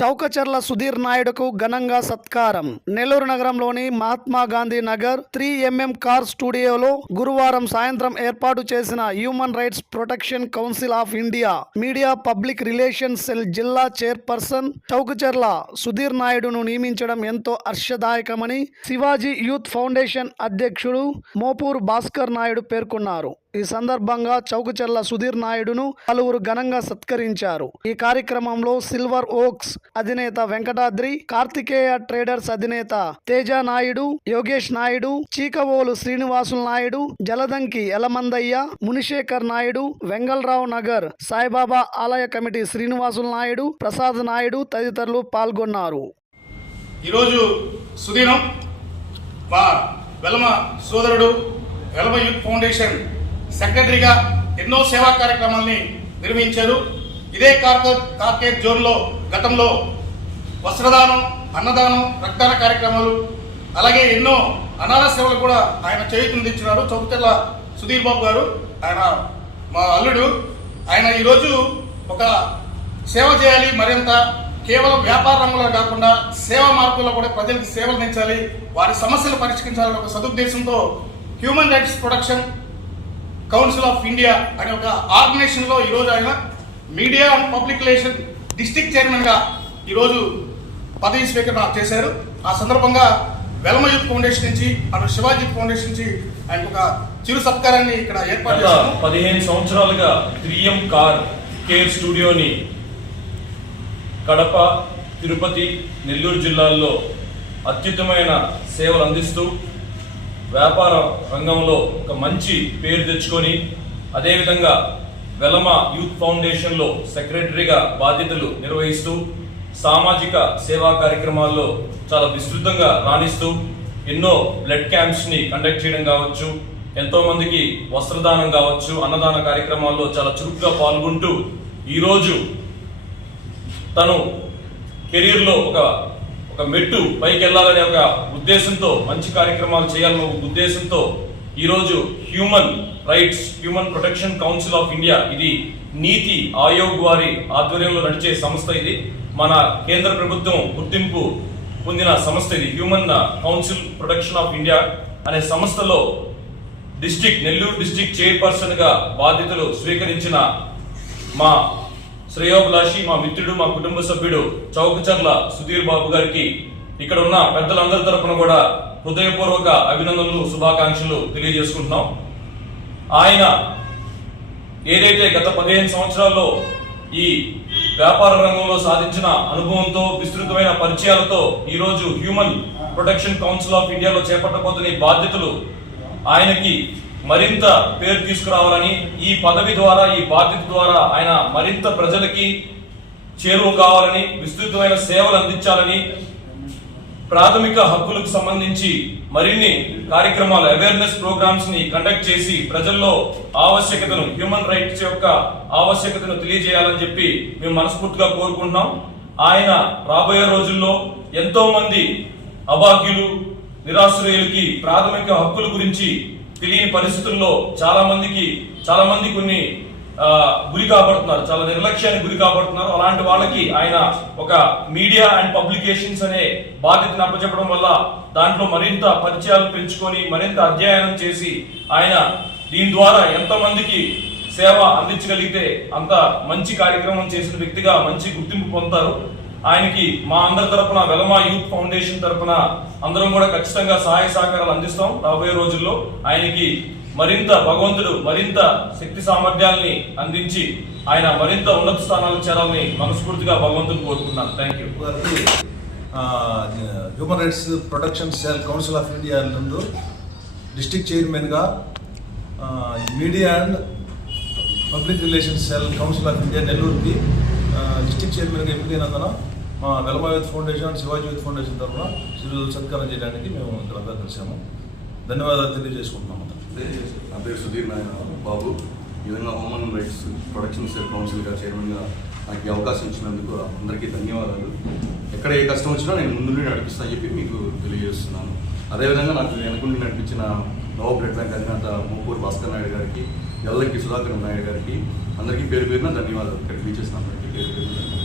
చౌకచర్ల సుధీర్ నాయుడుకు ఘనంగా సత్కారం. నెల్లూరు నగరంలోని Mahatma Gandhi Nagar three MM car స్టూడియోలో గురువారం సాయంత్రం ఏర్పాటు చేసిన human rights protection council of India media public relations cell జిల్లా చైర్పర్సన్ చౌకచర్ల సుధీర్ నాయుడును నియమించడం ఎంతో హర్షదాయకమని శివాజీ యూత్ ఫౌండేషన్ అధ్యక్షుడు మోపూర్ భాస్కర్ నాయుడు పేర్కొన్నారు. ఈ సందర్భంగా చౌకచెల్ల సుధీర్ నాయుడును పలువురు ఘనంగా సత్కరించారు. ఈ కార్యక్రమంలో సిల్వర్ ఓక్స్ అధినేత వెంకటాద్రి కార్తికేయ ట్రేడర్స్ అధినేత తేజ నాయుడు యోగేష్ నాయుడు చీకవోలు శ్రీనివాసులు నాయుడు జలదంకి యలమందయ్య మునిశేఖర్ నాయుడు వెంగళరావు నగర్ సాయిబాబా ఆలయ కమిటీ శ్రీనివాసులు నాయుడు ప్రసాద్ నాయుడు తదితరులు పాల్గొన్నారు. ఈరోజు సుదీనం మా వెలమ సోదరుడు వెలమ యూత్ ఫౌండేషన్ సెక్రటరీగా ఎన్నో సేవా కార్యక్రమాల్ని నిర్వహించారు. ఇదే కార్పొరేట్ కార్పొరేట్ జోన్లో గతంలో వస్త్రదానం అన్నదానం రక్తదాన కార్యక్రమాలు అలాగే ఎన్నో అనాథ సేవలు కూడా ఆయన చేయుతుందించినారు చౌకతెల్ల సుధీర్ బాబు గారు ఆయన మా అల్లుడు. ఆయన ఈరోజు ఒక సేవ చేయాలి మరింత కేవలం వ్యాపార రంగంలో కాకుండా సేవా మార్పుల్లో కూడా ప్రజలకు సేవలు అందించాలి వారి సమస్యలు పరిష్కరించాలని ఒక సదుద్దేశంతో human rights production council of India అనే ఒక ఆర్గనైజేషన్లో ఈరోజు ఆయన media and public relation district చైర్మన్గా ఈరోజు పదవి స్వీకరణ చేశారు. ఆ సందర్భంగా వెలమ యూత్ ఫౌండేషన్ నుంచి అటు శివాజీ ఫౌండేషన్ నుంచి ఆయనకు ఒక చిరు సత్కారాన్ని ఇక్కడ ఏర్పాటు చేశాము పదిహేను సంవత్సరాలుగా త్రీఎం కార్ కేర్ స్టూడియోని కడప తిరుపతి నెల్లూరు జిల్లాల్లో అత్యుత్తమైన సేవలు అందిస్తూ వ్యాపార రంగంలో ఒక మంచి పేరు తెచ్చుకొని అదేవిధంగా వెలమ యూత్ ఫౌండేషన్లో సెక్రటరీగా బాధ్యతలు నిర్వహిస్తూ సామాజిక సేవా కార్యక్రమాల్లో చాలా విస్తృతంగా రాణిస్తూ ఎన్నో బ్లడ్ క్యాంప్స్ని కండక్ట్ చేయడం కావచ్చు ఎంతోమందికి వస్త్రదానం కావచ్చు అన్నదాన కార్యక్రమాల్లో చాలా చురుగ్గా పాల్గొంటూ ఈరోజు తను కెరీర్లో ఒక ఒక మెట్టు పైకి వెళ్ళాలనే ఒక ఉద్దేశంతో మంచి కార్యక్రమాలు చేయాలనే ఒక ఉద్దేశంతో ఈరోజు human rights human protection council of India ఇది నీతి ఆయోగ్ వారి ఆధ్వర్యంలో నడిచే సంస్థ ఇది. మన కేంద్ర ప్రభుత్వం గుర్తింపు పొందిన సంస్థ ఇది. Human council protection of India అనే సంస్థలో డిస్టిక్ నెల్లూరు డిస్టిక్ చైర్పర్సన్గా బాధ్యతలు స్వీకరించిన మా శ్రేయోభిలాషి మా మిత్రుడు మా కుటుంబ సభ్యుడు చౌకచర్ల సుధీర్ బాబు గారికి ఇక్కడ ఉన్న పెద్దలందరి తరపున కూడా హృదయపూర్వక అభినందనలు శుభాకాంక్షలు తెలియజేసుకుంటున్నాం. ఆయన ఏదైతే గత పదిహేను సంవత్సరాల్లో ఈ వ్యాపార రంగంలో సాధించిన అనుభవంతో విస్తృతమైన పరిచయాలతో ఈరోజు హ్యూమన్ ప్రొటెక్షన్ కౌన్సిల్ ఆఫ్ ఇండియాలో చేపట్టబోతున్న బాధ్యతలు ఆయనకి మరింత పేరు తీసుకురావాలని ఈ పదవి ద్వారా ఈ బాధ్యత ద్వారా ఆయన మరింత ప్రజలకి చేరువ కావాలని విస్తృతమైన సేవలు అందించాలని ప్రాథమిక హక్కులకు సంబంధించి మరిన్ని కార్యక్రమాలు అవేర్నెస్ ప్రోగ్రామ్స్ని కండక్ట్ చేసి ప్రజల్లో ఆవశ్యకతను హ్యూమన్ రైట్స్ యొక్క ఆవశ్యకతను తెలియజేయాలని చెప్పి మేము మనస్ఫూర్తిగా కోరుకుంటున్నాం. ఆయన రాబోయే రోజుల్లో ఎంతో మంది అభాగ్యులు నిరాశ్రయులకి ప్రాథమిక హక్కుల గురించి తెలియని పరిస్థితుల్లో చాలా మందికి చాలా మంది కొన్ని గురి కాబడుతున్నారు చాలా నిర్లక్ష్యానికి గురి కాబడుతున్నారు. అలాంటి వాళ్ళకి ఆయన ఒక మీడియా అండ్ పబ్లికేషన్స్ అనే బాధ్యతను అప్పచెప్పడం వల్ల దాంట్లో మరింత పరిచయాలు పెంచుకొని మరింత అధ్యయనం చేసి ఆయన దీని ద్వారా ఎంతమందికి సేవ అందించగలిగితే అంత మంచి కార్యక్రమం చేసిన వ్యక్తిగా మంచి గుర్తింపు పొందుతారు. ఆయనకి మా అందరి తరపున వెలమా యూత్ ఫౌండేషన్ తరపున అందరం కూడా ఖచ్చితంగా సహాయ సహకారాలు అందిస్తాం రాబోయే రోజుల్లో. ఆయనకి మరింత భగవంతుడు మరింత శక్తి సామర్థ్యాల్ని అందించి ఆయన మరింత ఉన్నత స్థానాలు చేరాలని మనస్ఫూర్తిగా భగవంతుని కోరుకున్నాను thank you human rights protection cell council of India నందు డిస్టిక్ చైర్మన్గా media and public relations cell council of India నెల్లూరుకి డిస్ట్రిక్ట్ డిస్టిక్ చైర్మన్గా ఎంపికైనందున Velama youth foundation Shivaji youth foundation తరఫున శిరుజు సత్కారం చేయడానికి మేము ఇక్కడ కలిసాము ధన్యవాదాలు తెలియజేసుకుంటున్నాము నా పేరు సుధీర్ నాయన బాబు ఈ విధంగా హ్యూమన్ రైట్స్ ప్రొడక్షన్స్ సెల్ కౌన్సిల్గా చైర్మన్గా నాకు ఈ అవకాశం ఇచ్చినందుకు అందరికీ ధన్యవాదాలు. ఎక్కడ ఏ కష్టం వచ్చినా నేను ముందు నుండి నడిపిస్తానని చెప్పి మీకు తెలియజేస్తున్నాను. అదేవిధంగా నాకు వెనకుండి నడిపించిన నవ బ్లడ్ బ్యాంక్ అధినేత మూపూరు భాస్కర్ నాయుడు గారికి ఎల్లకి సుధాకర్ నాయుడు గారికి అందరికీ పేరు పేరున ధన్యవాదాలు. ఇక్కడ చేసిన అందరికీ పేరు పేరున ధన్యవాదాలు.